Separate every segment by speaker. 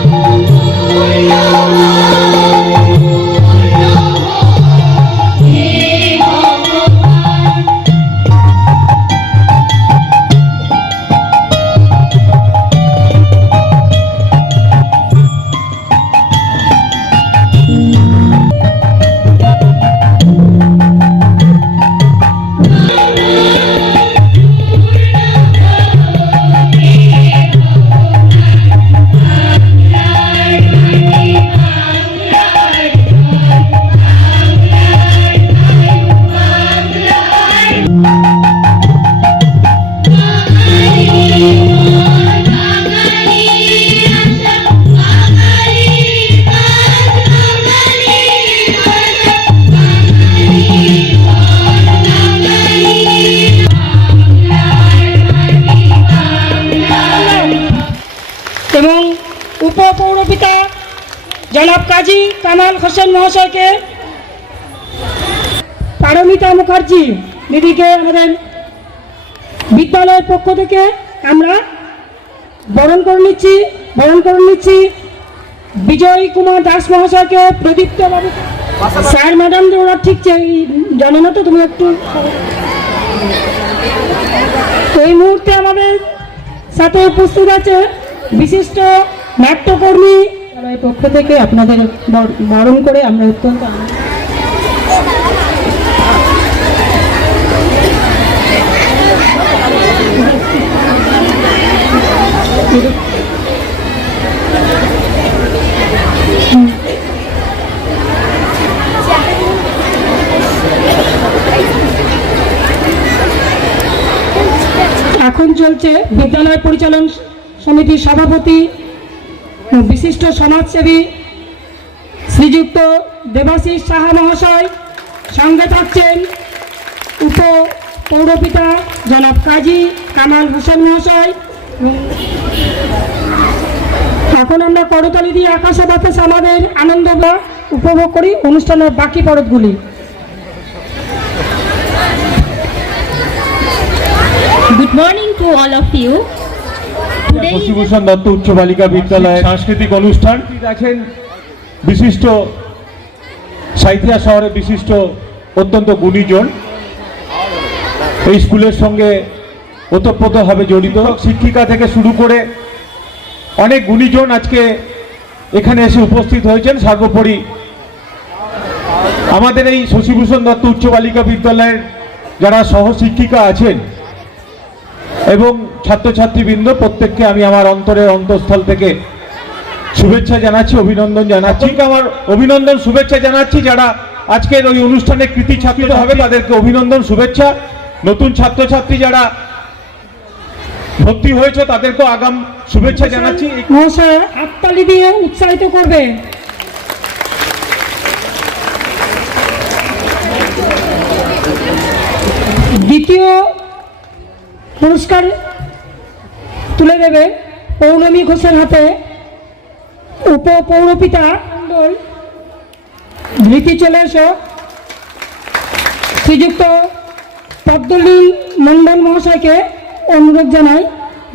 Speaker 1: এবং জনাব কাজী কামাল হোসেন মহাশয়কে পারমিতা মুখার্জি দিদিকে আমাদের বিদ্যালয়ের পক্ষ থেকে আমরা বরণ করে নিচ্ছি, বরণ করে নিচ্ছি। বিজয় কুমার দাস মহাশয়কে প্রদীপ্ত বাবু স্যার, ম্যাডাম, ওরা ঠিক জানে না তো, তুমি একটু। এই মুহূর্তে আমাদের সাথে উপস্থিত আছে বিশিষ্ট নাট্যকর্মী
Speaker 2: বিদ্যালয়ের পক্ষ থেকে আপনাদের বর- বরণ করে আমরা অত্যন্ত
Speaker 1: এখন চলছে বিদ্যালয় পরিচালন সমিতির সভাপতি বিশিষ্ট সমাজসেবী শ্রীযুক্ত দেবাশিস সাহা মহাশয় সঙ্গে থাকছেন উপ পৌরপিতা জনাব কাজী কামাল হোসেন মহাশয়। এখন আমরা করতালি দিয়ে আকাশে বাতাসে আমাদের আনন্দ উপভোগ করি। অনুষ্ঠানের বাকি পরবগুলি।
Speaker 3: Good morning to all of you.
Speaker 4: Shashibhushan Dutta উচ্চ বালিকা বিদ্যালয়ের সাংস্কৃতিক অনুষ্ঠান। আছেন বিশিষ্ট সাইথিয়া শহরের বিশিষ্ট অত্যন্ত গুণীজন। এই স্কুলের সঙ্গে ওতপ্রোতভাবে জড়িত। শিক্ষিকা থেকে শুরু করে অনেক গুণীজন আজকে এখানে এসে উপস্থিত হয়েছেন। সর্বোপরি আমাদের এই শশীভূষণ দত্ত উচ্চ বালিকা বিদ্যালয়ের যারা সহশিক্ষিকা আছেন এবং ছাত্রছাত্রীবৃন্দ প্রত্যেককে আমি আমার অন্তরের অন্তঃস্থল থেকে শুভেচ্ছা জানাচ্ছি অভিনন্দন জানাচ্ছি। আমার অভিনন্দন শুভেচ্ছা জানাচ্ছি যারা আজকের ওই অনুষ্ঠানে কৃতি ছাত্রিত হবে তাদেরকে অভিনন্দন শুভেচ্ছা। নতুন ছাত্রছাত্রী যারা ভর্তি হয়েছে তাদেরকেও আগাম শুভেচ্ছা জানাচ্ছি।
Speaker 1: মহাশয় হাততালি দিয়ে উৎসাহিত করবে। দ্বিতীয় পুরস্কার তুলে দেবে পৌর্ণমী ঘোষের হাতে উপপৌরপিতা মণ্ডল। ধৃতি চলে এসো। শ্রীযুক্ত পদ্মলী মণ্ডল মহাশয়কে অনুরোধ জানাই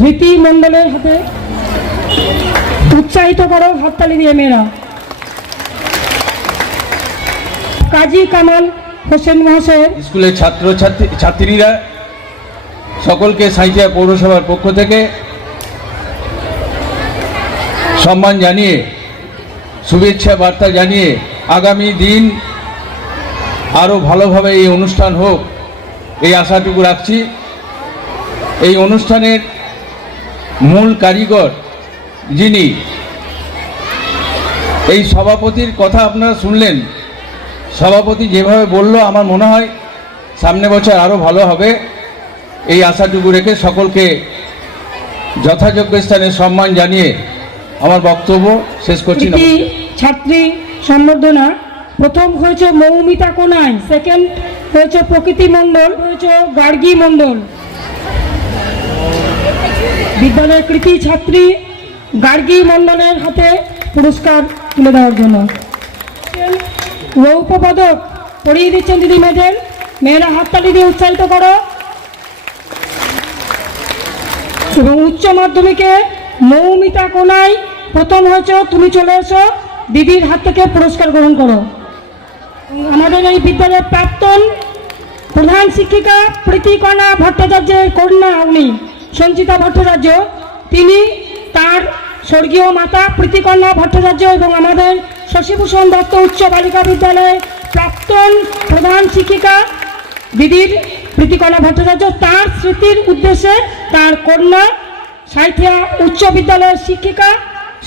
Speaker 1: ধৃতি মণ্ডলের হাতে উৎসাহিত করো, হাততালি দিয়ে মেয়েরা। কাজী কামাল হোসেন মহাশয়ের
Speaker 5: স্কুলের ছাত্র ছাত্রী ছাত্রীরা সকলকে সাঁইথিয়া পৌরসভার পক্ষ থেকে সম্মান জানিয়ে, শুভেচ্ছা বার্তা জানিয়ে আগামী দিন আরও ভালোভাবে এই অনুষ্ঠান হোক, এই আশাটুকু রাখছি। এই অনুষ্ঠানের মূল কারিগর যিনি, এই সভাপতির কথা আপনারা শুনলেন। সভাপতি যেভাবে বলল, আমার মনে হয় সামনে বছর আরও ভালো হবে। এই আশাটুকু রেখে সকলকে যথাযোগ্য স্থানে সম্মান জানিয়ে আমার বক্তব্য শেষ করছি।
Speaker 1: ছাত্রী সম্বর্ধনা। প্রথম হয়েছে মৌমিতা কোনাই সেকেন্ড হয়েছে প্রকৃতি মণ্ডল, হয়েছে গার্গী মণ্ডল। বিদ্যালয়ের কৃতি ছাত্রী গার্গী মণ্ডলের হাতে পুরস্কার তুলে দেওয়ার জন্য। রৌপ্য পদক পরিয়ে দিচ্ছেন দিদি মেয়েদের মেয়েরা হাততালি দিয়ে উৎসাহিত করো। এবং উচ্চ মাধ্যমিকে মৌমিতা কোনাই, প্রথম হয়েছে, তুমি চলে এসো দিদির হাত থেকে পুরস্কার গ্রহণ করো। আমাদের এই বিদ্যালয়ের প্রাক্তন প্রধান শিক্ষিকা প্রীতিকণা ভট্টাচার্যের কন্যা উনি, সঞ্চিতা ভট্টাচার্য। তিনি তার স্বর্গীয় মাতা প্রীতিকন্যা ভট্টাচার্য এবং আমাদের শশীভূষণ দত্ত উচ্চ বালিকা বিদ্যালয়ের প্রাক্তন প্রধান শিক্ষিকা দিদির প্রীতিকণা ভট্টাচার্য তার স্মৃতির উদ্দেশ্যে তার কন্যা সাইথিয়া উচ্চ বিদ্যালয়ের শিক্ষিকা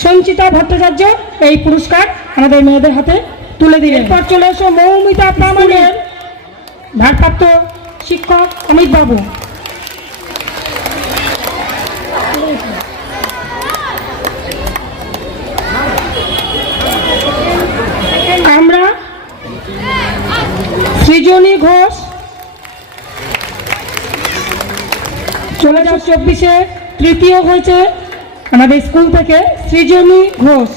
Speaker 1: সঞ্চিতা ভট্টাচার্য এই পুরস্কার আমাদের মেয়েদের হাতে তুলে দিলেন। এরপর চলে এসো মৌমিতা প্রামাণের ভারপ্রাপ্ত শিক্ষক অমিত বাবু চব্বিশে তৃতীয় হয়েছে আমাদের স্কুল থেকে সৃজনী ঘোষ?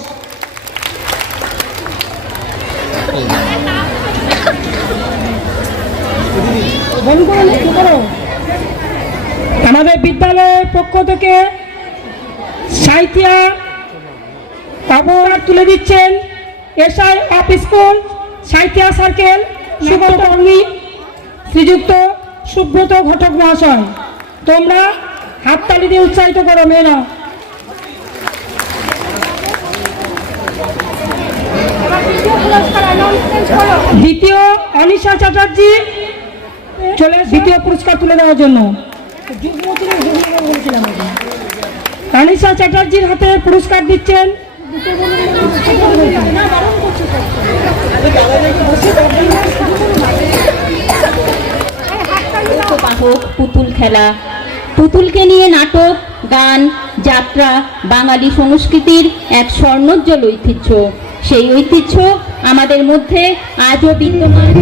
Speaker 1: আমাদের বিদ্যালয়ের পক্ষ থেকে সাইথিয়া খবর তুলে দিচ্ছেন SI of school, Sainthia circle শুভকর্মী Shriyukta Subrata ঘটক মহাশয় তোমরা হাততালি দিয়ে উৎসাহিত করো মেয়েরা দ্বিতীয় অনিশা চ্যাটার্জি, চলে দ্বিতীয় পুরস্কার তুলে দেওয়ার জন্য। অনিশা চ্যাটার্জির হাতে পুরস্কার দিচ্ছেন।
Speaker 3: পুতুল খেলা। পুতুলকে নিয়ে নাটক, গান, যাত্রা, বাঙালি সংস্কৃতির এক স্বর্ণোজ্জ্বল ঐতিহ্য। সেই ঐতিহ্য আমাদের মধ্যে আজও বিদ্যমান।